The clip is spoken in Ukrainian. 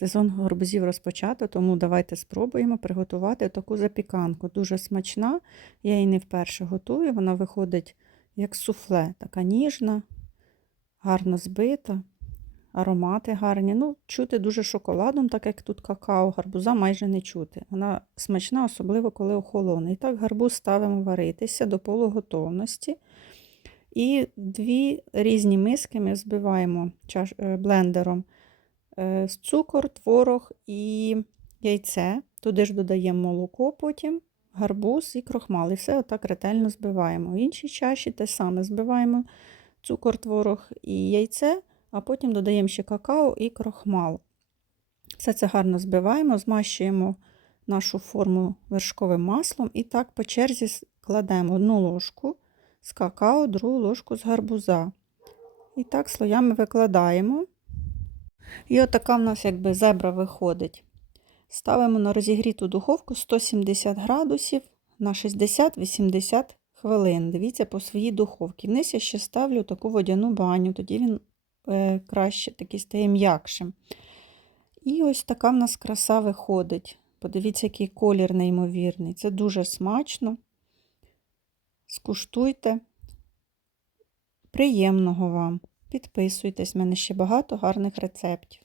Сезон гарбузів розпочато, тому давайте спробуємо приготувати таку запіканку. Дуже смачна. Я її не вперше готую. Вона виходить як суфле, така ніжна, гарно збита, аромати гарні. Ну, чути дуже шоколадом, так як тут какао, гарбуза майже не чути. Вона смачна, особливо коли охолоне. І так гарбуз ставимо варитися до полуготовності. І дві різні миски ми збиваємо е, блендером. Е, Цукор, творог і яйце. Туди ж додаємо молоко потім, гарбуз і крохмал. І все отак ретельно збиваємо. В іншій чаші те саме збиваємо цукор, творог і яйце, а потім додаємо ще какао і крохмал. Все це гарно збиваємо, змащуємо нашу форму вершковим маслом і так по черзі кладемо одну ложку з какао, другу ложку з гарбуза. І так слоями викладаємо. І отака в нас якби зебра виходить. Ставимо на розігріту духовку 170 градусів на 60-80 хвилин. Дивіться по своїй духовці. Вниз я ще ставлю таку водяну баню, тоді він е, краще такий стає м'якшим. І ось така в нас краса виходить. Подивіться, який колір неймовірний. Це дуже смачно. Скуштуйте. Приємного вам! Підписуйтесь, в мене ще багато гарних рецептів.